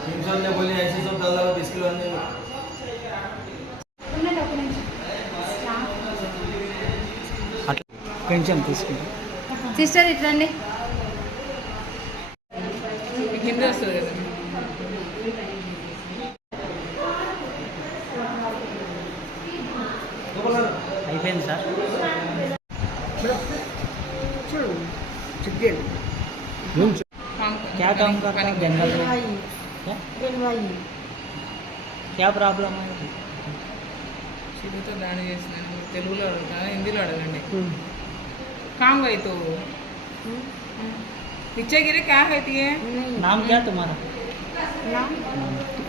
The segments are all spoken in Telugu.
सिमसम ने बोले ऐसे सब डाल डालो बीस किलो अंडे ఉండండి ఒక నిమిషం అట్లా కొంచెం తీసుకుంటా సిస్టర్ ఇట్రండి మీకు హిందీ వస్తుంది కదా అయిపోయింది సార్ काम क्या काम करता है जनरल में క్యా ప్రాబ్లం అయింది తెలుగుతో దాడి చేసినాను తెలుగులో అడుగుతాను హిందీలో అడగండి. కాంగ్ అయితే. నిచ్చగిరి క్యా అయితే నామ్ క్యా తుమారా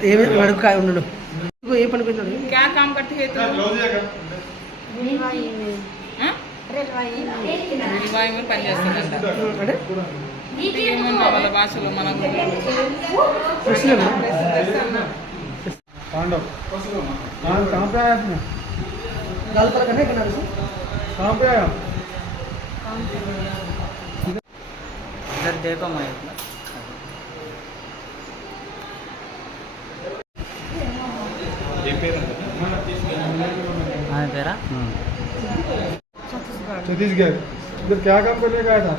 ఏమే వాడు కాయ ఉండడు ఏ పని పెట్టాడు క్యా కామ్ కట్టి hmm? అంటే? ఏమన్నా వాళ్ళ భాషలో మనకు? Hmm. इधर देखो मैं हाँ तेरा छत्तीसगढ़ इधर क्या काम करने का था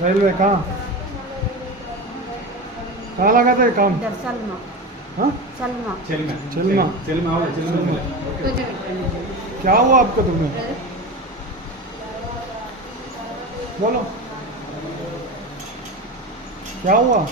रेलवे कहाँ कहाँ लगा था ये काम? हाँ? सलमा। सलमा क्या हुआ आपका तुम्हें? बोलो। क्या हुआ?